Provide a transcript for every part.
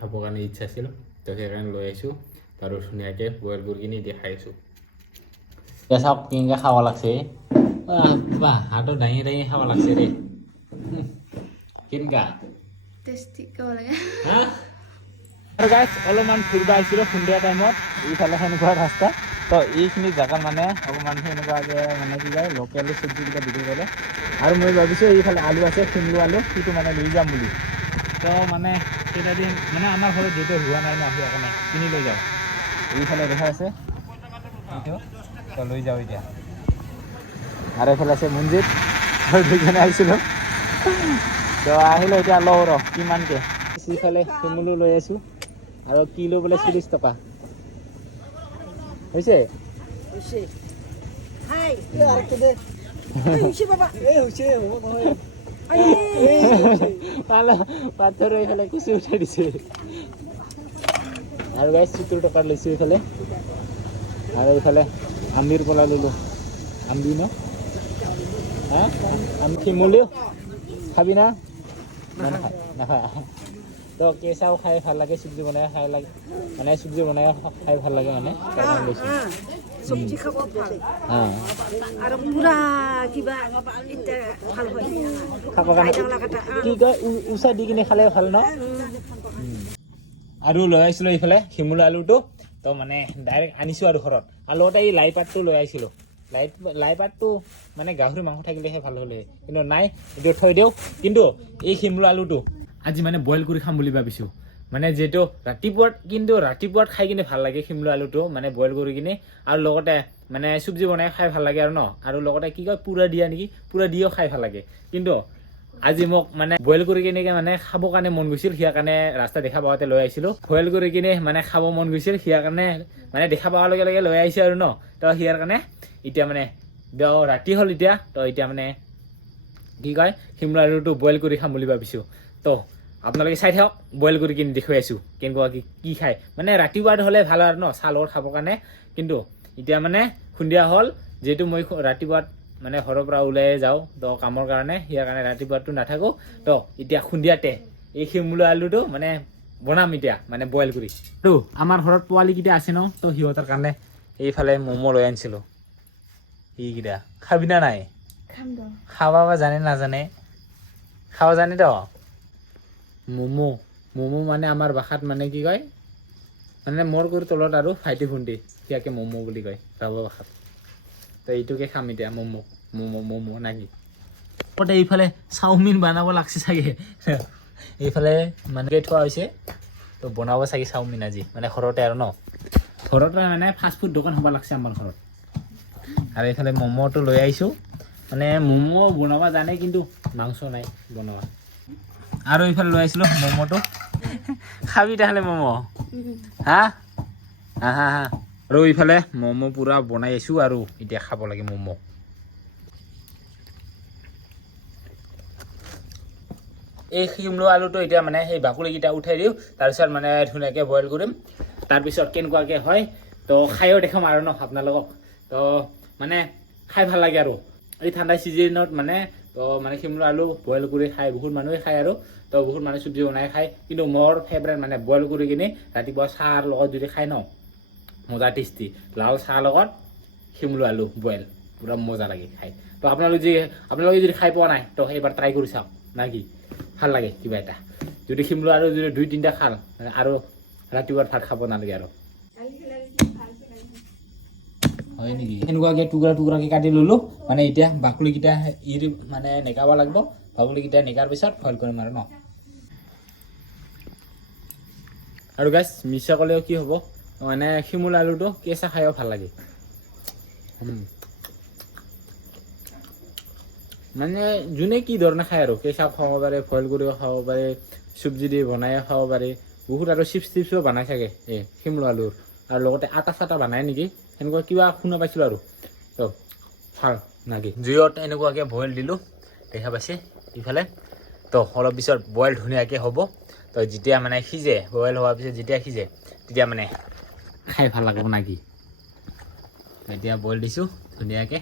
খাবৰ কাৰণে ইচ্ছা আছিল তো সেইকাৰণে লৈ আহিছোঁ আৰু ধুনীয়াকৈ বইল কৰি কিনি এতিয়া খাই আছোঁ চাওক কেনেকৈ খাব লাগছে বাহ হাতত দাঙি দাঙি খাব লাগছে ৰে কেনেকুৱা টেষ্টি খাব লাগে আৰু গাইছ অলপমান ফুৰিব আহিছিলোঁ সন্ধিয়া টাইমত এইফালে সেনেকুৱা ৰাস্তা তো এইখিনি জেগাত মানে অলপমান সেনেকুৱাকৈ মানে কি কয় লোকেল চব্জিকেইটা বিক্ৰী কৰে আৰু মই ভাবিছোঁ এইফালে আলু আছে শিমলু আলু সেইটো মানে লৈ যাম বুলি তো মানে কেইটাদিন মানে আমাৰ ঘৰত যিহেতু হোৱা নাই ন সেইকাৰণে কিনি লৈ যাওঁ এইফালে দেখা আছে এইটো তো লৈ যাওঁ এতিয়া আৰু এইফালে আছে মন্দিৰ দুইজনে আহিছিলোঁ তো আহিলোঁ এতিয়া লওঁ ৰ কিমানকৈ এইফালে শিমলু লৈ আছোঁ আৰু কিলো বোলে 40 টকা হৈছে পাথৰ এইফালে কুচি উঠাই দিছে আৰু গাইছ 70 টকা লৈছোঁ এইফালে আৰু এইফালে আম্বিৰ কলা ল'লোঁ আম্বি ন হা আমি শিমলু খাবি না নাখায় তো কেঁচাও খাই ভাল লাগে চব্জি বনাই খাই লাগে মানে চব্জি বনাই খাই ভাল লাগে মানে চব্জি খাব ভাল আৰু পুৰা কিবা এতিয়া ভাল হয় খাব কাৰণে কি কয় উচা দি কিনে খালে ভাল ন আৰু লৈ আহিছিলোঁ এইফালে শিমলু আলুটো তো মানে ডাইৰেক্ট আনিছোঁ আৰু ঘৰত আৰু লগতে এই লাই পাতটো লৈ আহিছিলোঁ লাই পাতটো মানে গাহৰি মাংস থাকিলেহে ভাল হ'লে কিন্তু নাই এইটো থৈ দিওঁ কিন্তু এই শিমলু আলুটো আজি মানে বইল কৰি খাম বুলি ভাবিছোঁ মানে যিহেতু ৰাতিপুৱাত খাই কিনে ভাল লাগে শিমলু আলুটো মানে বইল কৰি কিনে আৰু লগতে মানে চব্জি বনাই খাই ভাল লাগে আৰু ন আৰু লগতে কি কয় পুৰা দিয়া নেকি পুৰা দিও খাই ভাল লাগে কিন্তু আজি মোক মানে বইল কৰি কিনে মানে খাবৰ কাৰণে মন গৈছিল সিয়াৰ কাৰণে ৰাস্তা দেখা পাওঁতে লৈ আহিছিলোঁ বইল কৰি কিনে মানে খাব মন গৈছিল সিয়াৰ কাৰণে মানে দেখা পোৱাৰ লগে লগে লৈ আহিছোঁ আৰু ন তো সিয়াৰ কাৰণে এতিয়া মানে ৰাতি হ'ল এতিয়া তো এতিয়া মানে কি কয় শিমলু আলুটো বইল কৰি খাম বুলি ভাবিছোঁ তো আপোনালোকে চাই থাকক বইল কৰি কিনে দেখুৱাই আছোঁ কেনেকুৱা কি খায় মানে ৰাতিপুৱাত হ'লে ভাল আৰু ন চাহ লগত খাবৰ কাৰণে কিন্তু এতিয়া মানে সন্ধিয়া হ'ল যিহেতু মই ৰাতিপুৱাত মানে ঘৰৰ পৰা ওলাই যাওঁ তো কামৰ কাৰণে ইয়াৰ কাৰণে ৰাতিপুৱাটো নাথাকোঁ তো এতিয়া সন্ধিয়াতে এই শিমলু আলুটো মানে বনাম এতিয়া মানে বইল কৰি তো আমাৰ ঘৰত পোৱালিকেইটা আছে ন তো সিহঁতৰ কাৰণে এইফালে ম'ম' লৈ আনিছিলোঁ এইকেইটা খাবি না নাই খাবা বা জানে নাজানে খাব জানে তো ম'ম' মানে আমাৰ ভাষাত মানে কি কয় মানে মোৰ গুৰিৰ তলত আৰু ভাইটি ভণ্টি সিয়াকে ম'ম' বুলি কয় গাঁৱৰ ভাষাত তো এইটোকে খাম এতিয়া ম'ম' নাকি লগতে এইফালে চাওমিন বনাব লাগছে চাগে এইফালে মানে থোৱা হৈছে তো বনাব চাগে চাওমিন আজি মানে ঘৰতে আৰু ন ঘৰতে মানে ফাষ্ট ফুড দোকান হ'ব লাগছে আমাৰ ঘৰত আৰু এইফালে ম'ম'টো লৈ আহিছোঁ মানে ম'ম' বনাব জানে কিন্তু মাংস নাই বনোৱা আৰু এইফালে লৈ আহিছিলোঁ ম'ম'টো খাবি তাহলে ম'ম' হা আৰু এইফালে ম'ম' পূৰা বনাই আছোঁ আৰু এতিয়া খাব লাগে ম'ম' এই শিমলু আলুটো এতিয়া মানে সেই বাকলিকেইটা উঠাই দিওঁ তাৰপিছত মানে ধুনীয়াকৈ বইল কৰিম তাৰপিছত কেনেকুৱাকৈ হয় তো খায়ো দেখাম আৰু ন আপোনালোকক তো মানে খাই ভাল লাগে আৰু এই ঠাণ্ডা ছিজনত মানে তো মানে শিমলু আলু বইল কৰি খাই বহুত মানুহে খায় আৰু তো বহুত মানুহে চব্জি বনাই খায় কিন্তু মোৰ ফেভৰেট মানে বইল কৰি কিনে ৰাতিপুৱা চাহৰ লগত যদি খাই ন মজা টেষ্টি লাল চাহৰ লগত শিমলু আলু বইল পূৰা মজা লাগে খাই তো আপোনালোকে যদি খাই পোৱা নাই তো এইবাৰ ট্ৰাই কৰি চাওক না কি ভাল লাগে কিবা এটা যদি শিমলু আলু যদি 2-3টা খাল আৰু ৰাতিপুৱাৰ ভাত খাব নালাগে আৰু হয় নেকি এনেকুৱাকৈ টুকুৰাকৈ কাটি ল'লোঁ মানে এতিয়া বাকলিকেইটা মানে নেকাব লাগিব বাকলিকেইটা নেকাৰ পিছত বইল কৰিম আৰু ন আৰু গাইছ মিছা ক'লেও কি হ'ব মানে শিমলু আলুটো কেঁচা খায়ও ভাল লাগে মানে যোনে কি ধৰণে খায় আৰু কেঁচা খাব পাৰে বইল কৰিও খাব পাৰে চব্জি দি বনাই খাব পাৰে বহুত আৰু চিপছো বনাই থাকে এই শিমলু আলুৰ আৰু লগতে আটা চাটা বনাই নেকি এনেকুৱা কিবা শুনা পাইছিলোঁ আৰু তো ভাল নাকি জুইত এনেকুৱাকৈ বইল দিলোঁ দেখা পাইছে ইফালে তো অলপ পিছত বইল ধুনীয়াকৈ হ'ব তো যেতিয়া মানে সিজে বইল হোৱাৰ পিছত যেতিয়া সিজে তেতিয়া মানে খাই ভাল লাগিব নাকি এতিয়া বইল দিছোঁ ধুনীয়াকৈ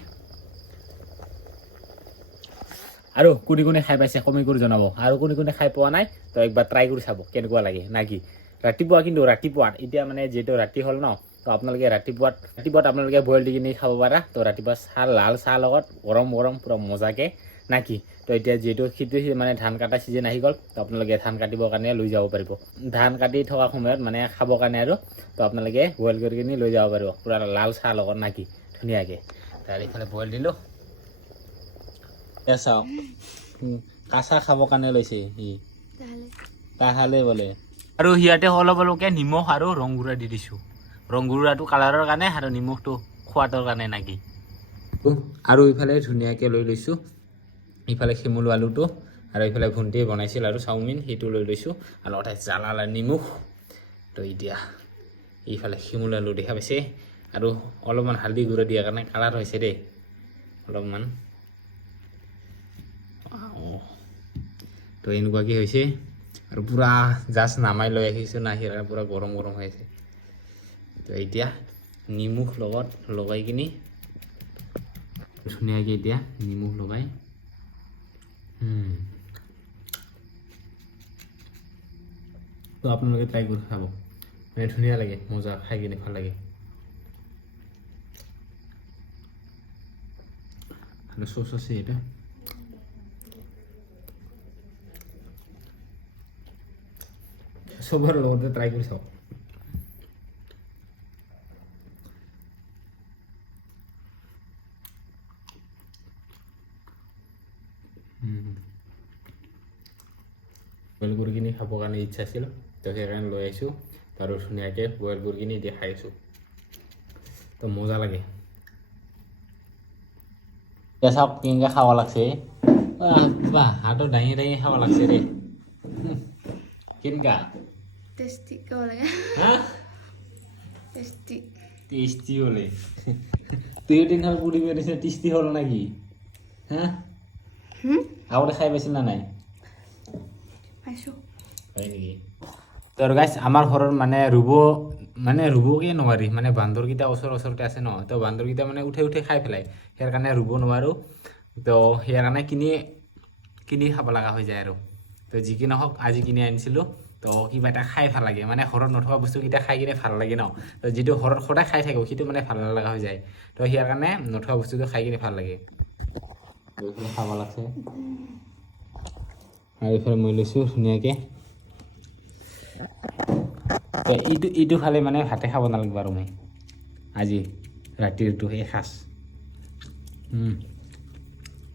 আৰু কোনে খাই পাইছে কমেণ্ট কৰি জনাব আৰু কোনে খাই পোৱা নাই তো একবাৰ ট্ৰাই কৰি চাব কেনেকুৱা লাগে নাকি ৰাতিপুৱা কিন্তু ৰাতিপুৱাত এতিয়া মানে যিহেতু ৰাতি হ'ল ন তো আপোনালোকে ৰাতিপুৱাত আপোনালোকে বইল দি কিনি খাব পাৰা তো ৰাতিপুৱা চাহ লাল চাহ লগত গৰম পূৰা মজাকৈ নাকি তো এতিয়া যিহেতু সেইটো মানে ধান কাটা ছিজন আহি গ'ল তো আপোনালোকে ধান কাটিবৰ কাৰণে লৈ যাব পাৰিব ধান কাটি থকা সময়ত মানে খাবৰ কাৰণে আৰু তো আপোনালোকে বইল কৰি কিনি লৈ যাব পাৰিব পূৰা লাল চাহ লগত নাকি ধুনীয়াকৈ তাৰ এইফালে বইল দিলোঁ চাওক কাঁচা খাবৰ কাৰণে লৈছে সি তাহালে বোলে আৰু সিয়াতে অলপকে নিমখ আৰু ৰং গুড়া দি দিছোঁ ৰং গুড়াটো কালাৰৰ কাৰণে আৰু নিমখটো খোৱাটোৰ কাৰণে নাকি আৰু ইফালে ধুনীয়াকৈ লৈ লৈছোঁ ইফালে শিমলু আলুটো আৰু ইফালে ভণ্টিয়ে বনাইছিল আৰু চাওমিন সেইটো লৈ লৈছোঁ আৰু লগতে জ্বালা নিমখ তো এতিয়া এইফালে শিমলু আলু দেখা পাইছে আৰু অলপমান হালধি গুড়া দিয়াৰ কাৰণে কালাৰ হৈছে দেই অলপমান তো এনেকুৱাকৈ হৈছে আৰু পূৰা জাষ্ট নামাই লৈ আহিছোঁ না সিয়াৰ পূৰা গৰম হৈ আছে তো এতিয়া নিমখ লগত লগাই কিনি ধুনীয়াকৈ এতিয়া নিমখ লগাই তো আপোনালোকে ট্ৰাই কৰি খাব মানে ধুনীয়া লাগে মজা খাই কিনে ভাল লাগে আৰু চচ আছে এটা সবাৰ লগতে ট্ৰাই কৰি চাওক বইল কৰি কিনি খাবৰ কাৰণে ইচ্ছা আছিল তো সেইকাৰণে লৈ আহিছোঁ আৰু ধুনীয়াকৈ বইল কৰি কিনি এতিয়া খাই আছোঁ তো মজা লাগে চাওক কেনেকৈ খাব লাগছে বাহ হাতত দাঙি খাব লাগছে ৰে কেনেকা টেষ্টি ক'ব লাগে টেষ্টি হলে তুই দিন হয় পুৰি পেৰিছে টেষ্টি হ'ল নাকি হা আগতে খাই পাইছিল না নাই হয় নেকি তোৰ গাইছ আমাৰ ঘৰৰ মানে ৰুবকে নোৱাৰি মানে বান্দৰকেইটা ওচৰতে আছে ন তো বান্দৰকেইটা মানে উঠে খাই পেলাই সেই কাৰণে ৰুব নোৱাৰোঁ তো সেই কাৰণে কিনি খাব লগা হৈ যায় আৰু তো যি কি নহওক আজি কিনি আনিছিলোঁ তো কিবা এটা খাই ভাল লাগে মানে ঘৰত নথকা বস্তুকেইটা খাই কিনে ভাল লাগে ন তো যিটো ঘৰত সদায় খাই থাকোঁ সেইটো মানে ভাল নলগা হৈ যায় তো ইয়াৰ কাৰণে নথকা বস্তুটো খাই কিনে ভাল লাগে খাব লাগছে আৰু এইফালে মই লৈছোঁ ধুনীয়াকৈ তো এইটো খালে মানে ভাতে খাব নালাগিব আৰু মই আজি ৰাতিৰটো এসাঁজ